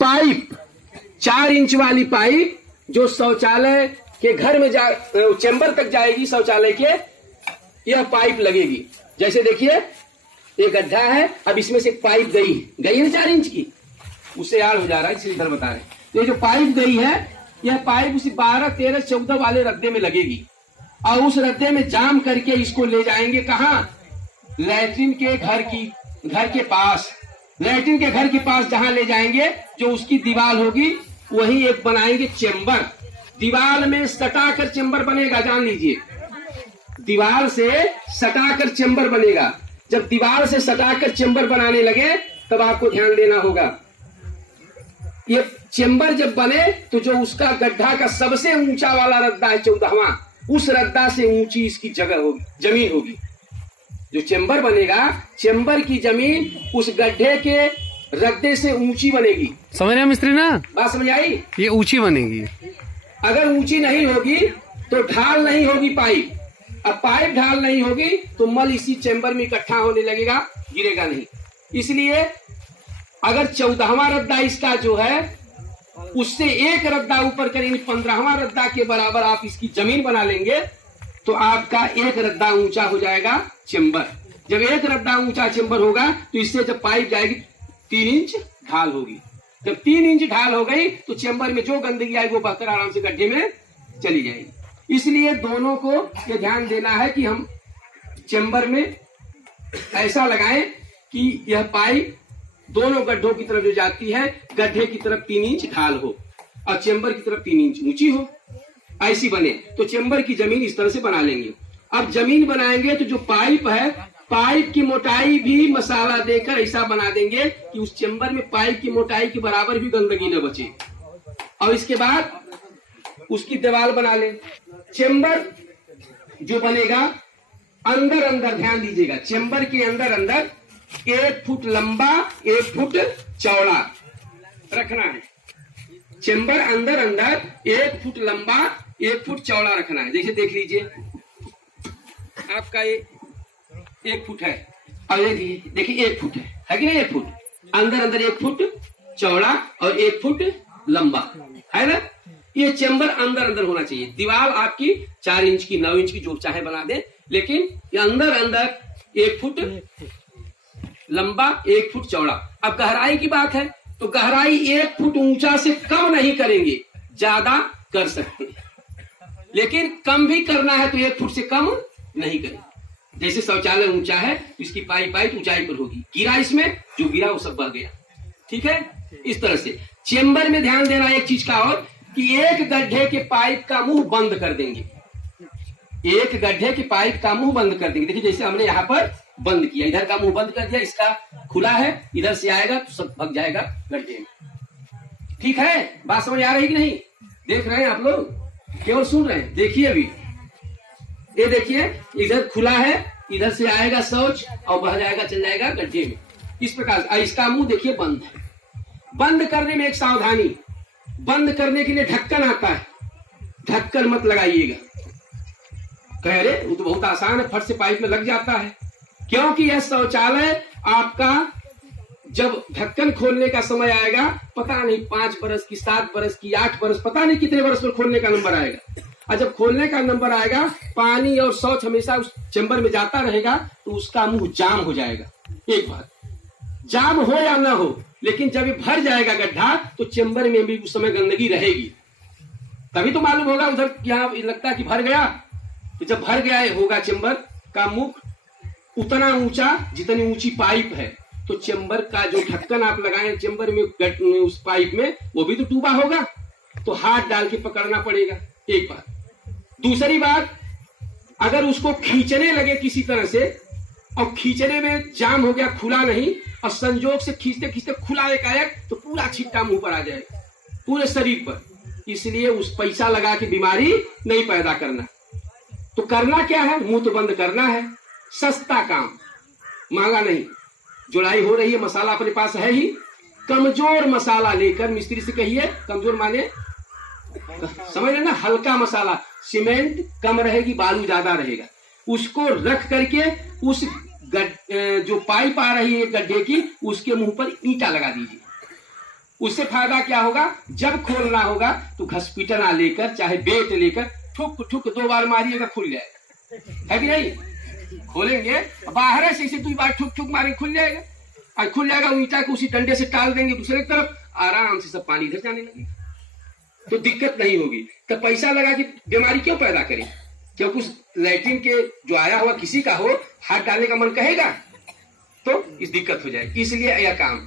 Pipe 4 inch वाली pipe जो शौचालय के घर में चेंबर तक जाएगी शौचालय के, यह पाइप लगेगी। जैसे देखिए एक गड्ढा है, अब इसमें से एक पाइप गई है 4 इंच की, उससे यार हो जा रहा है इसलिए इधर बता रहे हैं। ये जो पाइप गई है, यह पाइप उसी 12, 13, 14 वाले रद्दे में लगेगी और उस रद्दे में जाम करके इसको ले जाएंगे कहाँ? लैट्रिन के घर के पास। लैट्रिन के घर के पास जहां ले जाएंगे, जो उसकी दीवार होगी वही एक बनाएंगे चेंबर। दीवार में सटाकर चेंबर बनेगा, जान लीजिए, दीवार से सटाकर चेंबर बनेगा। जब दीवार से सटाकर चेंबर बनाने लगे तब आपको ध्यान देना होगा, ये चेंबर जब बने तो जो उसका गड्ढा का सबसे ऊंचा वाला रद्दा है 14वां, उस रद्दा से ऊंची इसकी जगह होगी, जमीन होगी। जो चेंबर बनेगा, चेंबर की जमीन उस गड्ढे के रद्दे से ऊंची बनेगी। समझ रहे मिस्त्री ना? बात समझ आई? ये ऊंची बनेगी। अगर ऊंची नहीं होगी तो ढाल नहीं होगी पाइप। अब पाइप ढाल नहीं होगी तो मल इसी चेंबर में इकट्ठा होने लगेगा, गिरेगा नहीं। इसलिए अगर 14वां रद्दा इसका जो है उससे एक रद्दा ऊपर करेंगे, 15वां रद्दा के बराबर आप इसकी जमीन बना लेंगे तो आपका एक रद्दा ऊंचा हो जाएगा चेंबर। जब एक रद्दा ऊंचा चेंबर होगा तो इससे जब पाइप जाएगी 3 इंच ढाल होगी। जब 3 इंच ढाल हो गई तो चेंबर में जो गंदगी आएगी वो बहकर आराम से गड्ढे में चली जाएगी। इसलिए दोनों को ये ध्यान देना है कि हम चेंबर में ऐसा लगाएं कि यह पाइप दोनों गड्ढों की तरफ जो जाती है, गड्ढे की तरफ 3 इंच ढाल हो और चेंबर की तरफ 3 इंच ऊंची हो, ऐसी बने। तो चेंबर की जमीन इस तरह से बना लेंगे। अब जमीन बनाएंगे तो जो पाइप है, पाइप की मोटाई भी मसाला देकर ऐसा बना देंगे कि उस चेंबर में पाइप की मोटाई के बराबर भी गंदगी न बचे। और इसके बाद उसकी दीवार बना ले। चेंबर जो बनेगा अंदर अंदर, ध्यान दीजिएगा, चेंबर के अंदर अंदर 1 फुट लंबा 1 फुट चौड़ा रखना है। चेंबर अंदर अंदर 1 फुट लंबा 1 फुट चौड़ा रखना है। जैसे देख लीजिए आपका ये 1 फुट है और ये देखिए 1 फुट है कि नहीं? 1 फुट अंदर अंदर 1 फुट चौड़ा और 1 फुट लंबा है ना? ये चेंबर अंदर अंदर होना चाहिए। दीवार आपकी 4 इंच की 9 इंच की जो चाहे बना दे, लेकिन ये अंदर अंदर 1 फुट लंबा 1 फुट चौड़ा। अब गहराई की बात है तो गहराई 1 फुट ऊंचा से कम नहीं करेंगे, ज्यादा कर सकते हैं, लेकिन कम भी करना है तो 1 फुट से कम नहीं करेंगे। जैसे शौचालय ऊंचा है तो इसकी पाइप ऊंचाई पर होगी, गिरा इसमें जो गिरा वो सब बह गया, ठीक है? इस तरह से चेंबर में ध्यान देना एक चीज का और, कि एक गड्ढे के पाइप का मुंह बंद कर देंगे। एक गड्ढे के पाइप का मुंह बंद कर देंगे। देखिए जैसे हमने यहाँ पर बंद किया, इधर का मुंह बंद कर दिया, इसका खुला है, इधर से आएगा तो सब भग जाएगा गड्ढे में। ठीक है? बात समझ आ रही कि नहीं? देख रहे हैं आप लोग, केवल सुन रहे हैं? देखिए अभी ये देखिए, इधर खुला है, इधर से आएगा शौच और बह जाएगा, चल जाएगा गड्ढे में। इस प्रकार इसका मुंह देखिए बंद है। बंद करने में एक सावधानी, बंद करने के लिए ढक्कन आता है, ढक्कन मत लगाइएगा। कह रहे वो तो बहुत आसान है, फट से पाइप में लग जाता है, क्योंकि यह शौचालय आपका जब ढक्कन खोलने का समय आएगा, पता नहीं 5 बरस की, 7 बरस की, 8 बरस, पता नहीं कितने बरस पर खोलने का नंबर आएगा। और जब खोलने का नंबर आएगा, पानी और शौच हमेशा उस चेंबर में जाता रहेगा तो उसका मुंह जाम हो जाएगा। एक बात, जाम हो या ना हो, लेकिन जब ये भर जाएगा गड्ढा तो चेंबर में भी उस समय गंदगी रहेगी। तभी तो मालूम होगा उधर यहाँ लगता है कि भर गया, तो जब भर गया होगा चेंबर का मुख उतना ऊंचा जितनी ऊंची पाइप है, तो चेंबर का जो ढक्कन आप लगाए चेंबर में उस पाइप में, वो भी तो डूबा होगा, तो हाथ डाल के पकड़ना पड़ेगा। एक बात। दूसरी बात, अगर उसको खींचने लगे किसी तरह से और खींचने में जाम हो गया, खुला नहीं, और संजोग से खींचते खींचते खुला एकाएक, तो पूरा छिट्टा मुंह पर आ जाएगा, पूरे शरीर पर। इसलिए उस पैसा लगा के बीमारी नहीं पैदा करना। तो करना क्या है? मुंह तो बंद करना है, सस्ता काम, महंगा नहीं। जुड़ाई हो रही है, मसाला अपने पास है ही, कमजोर मसाला लेकर, मिस्त्री से कहिए, कमजोर माने समझ लेना, हल्का मसाला, सीमेंट कम रहेगी, बालू ज्यादा रहेगा, उसको रख करके उस जो पाइप आ रही है गड्ढे की, उसके मुंह पर ईंटा लगा दीजिए। उससे फायदा क्या होगा, जब खोलना होगा तो घसीटना लेकर चाहे बेट लेकर ठुक ठुक 2 बार मारिएगा, खुल जाएगा, है कि नहीं। खोलेंगे बाहर से इसे 2 बार ठुक ठुक मारेंगे, खुल जाएगा। और खुल जाएगा, ईटा को उसी डंडे से टाल देंगे दूसरे तरफ, आराम से सब पानी इधर जाने लगेगा, तो दिक्कत नहीं होगी। तो पैसा लगा कि बीमारी क्यों पैदा करें, क्योंकि उस लैट्रिन के जो आया हुआ किसी का हो, हाथ डालने का मन कहेगा तो इस दिक्कत हो जाएगी। इसलिए यह काम